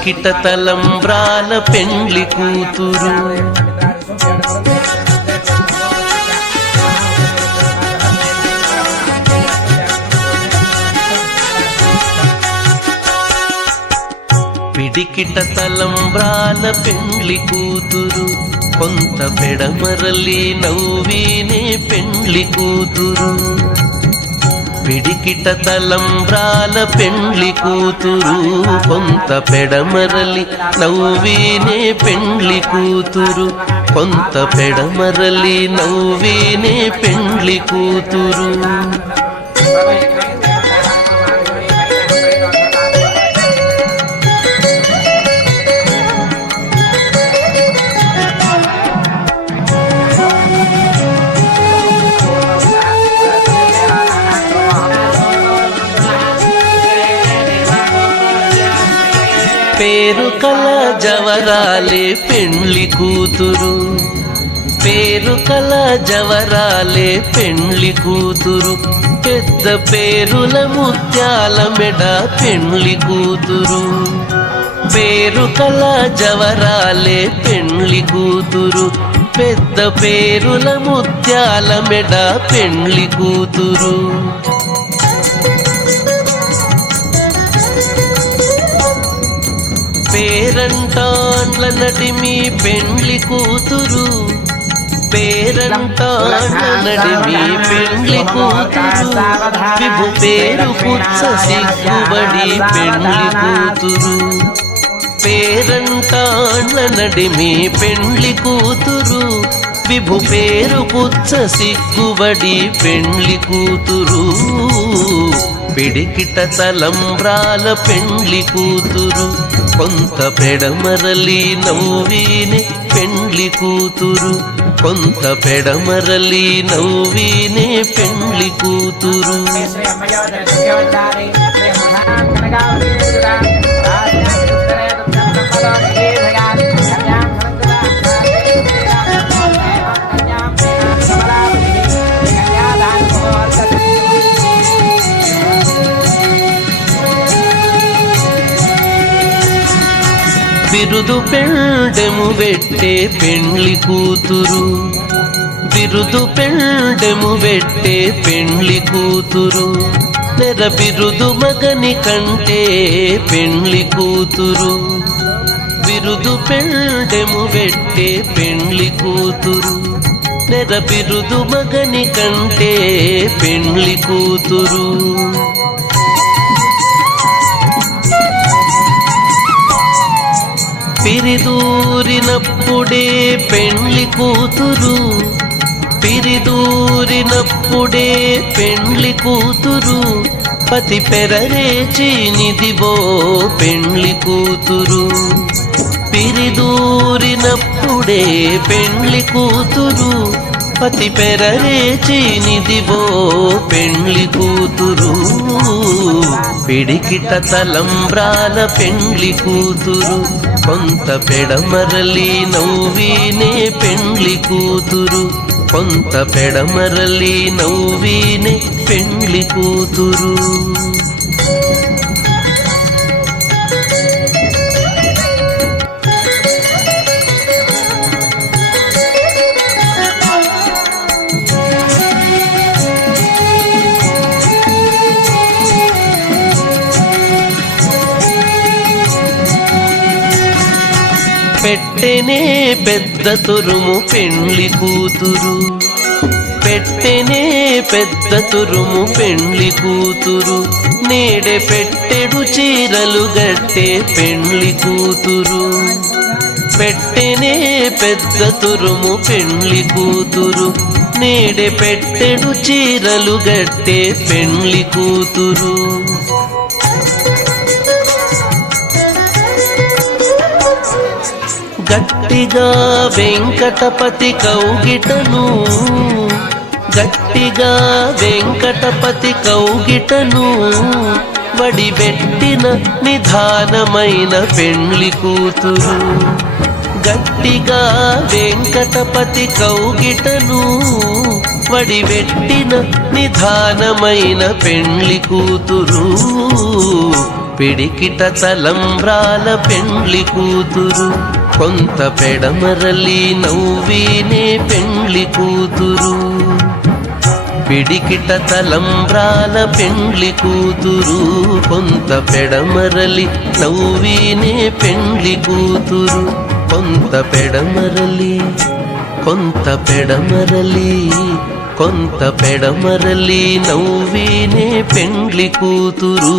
పిడికిట తలంబ్రాల పెండ్లి కూతురు. పిడికిట తలంబ్రాల పెండ్లి కూతురు, కొంత పెడమరలి నవ్వినే పెండ్లి కూతురు. పిడికిట తలంబ్రాల పెండ్లి కూతురు, కొంత పెడమరలి నవ్వినే పెండ్లి కూతురు. కొంత పెడమరలి నవ్వినే పెండ్లి కూతురు. పేరు కల జవరాలే పెండ్లి కూతురు. పేరు కల జవరాలే పెండ్లి కూతురు. పెద్ద పేరుల ముత్యాల మెడ పెండ్లి కూతురు. పేరు కల జవరాలే పెండ్లి కూతురు. పెద్ద పేరుల ముత్యాల మెడ పెండ్లి కూతురు. పేరంటాండ్ల నడిమి పెండ్లి కూతురు. పేరంటాండ్ల నడిమి పెండ్లి కూతురు. విభు పేరు పుచ్చ సిగ్గుబడి పెండ్లి కూతురు. పేరంటాండ్ల నడిమి పెండ్లి కూతురు. విభు పేరు పుచ్చ సిగ్గుబడి పెండ్లి కూతురు. పిడికిట తలంబ్రాల పెండ్లి కూతురు, కొంత పెడమరలి నవ్వినే పెండ్లి కూతురు. కొంత పెడమరలి నవ్వినే పెండ్లి కూతురు. బిరుదు పెండెము వెట్టే పెండ్లి కూతురు. బిరుదు పెండెము వెట్టే పెండ్లి కూతురు. నెర బిరుదు మగని కంటే పెండ్లి కూతురు. బిరుదు పెండెము వెట్టే పెండ్లి కూతురు. నెర బిరుదు మగని కంటే పెండ్లి కూతురు. పిరిదూరినప్పుడే పెండ్లి కూతురు. పిరిదూరినప్పుడే పెండ్లి కూతురు. పతి పెరరేచి నిదివో పెండ్లి కూతురు. పిరిదూరినప్పుడే పెండ్లి కూతురు. పతి పెరరేచి నిదివో పెండ్లి కూతురు. పిడికిట తలంబ్రాల పెండ్లి కూతురు, కొంత పెడమరలి నవ్వినే పెండ్లి కూతురు. కొంత పెడమరలి నవ్వినే పెండ్లి కూతురు. పెట్టెనే పెద్ద తురుము పెండ్లి కూతురు. పెట్టెనే పెద్ద తురుము పెండ్లి కూతురు. నేడే పెట్టెడు చీరలు గట్టే పెండ్లి కూతురు. పెట్టెనే పెద్ద తురుము పెండ్లి కూతురు. నేడే పెట్టెడు చీరలు గట్టే పెండ్లి కూతురు. గట్టిగా వెంకటపతి కౌగిటను. గట్టిగా వెంకటపతి కౌగిటను. వడిబెట్టిన నిధానమైన పెండ్లి కూతురు. గట్టిగా వెంకటపతి కౌగిటను. వడిబెట్టిన నిధానమైన పెండ్లి కూతురు. పిడికిట తలంబ్రాల పెండ్లి కూతురు, కొంత పెడమరలి నవ్వీనే పెండ్లి కూతురు. పిడికిట తలంబ్రాల పెండ్లి కూతురు, కొంత పెడమరలి నవ్వీనే పెండ్లి కూతురు. కొంత పెడమరలి, కొంత పెడమరలి, కొంత పెడమరలి నవ్వీనే పెండ్లి కూతురు.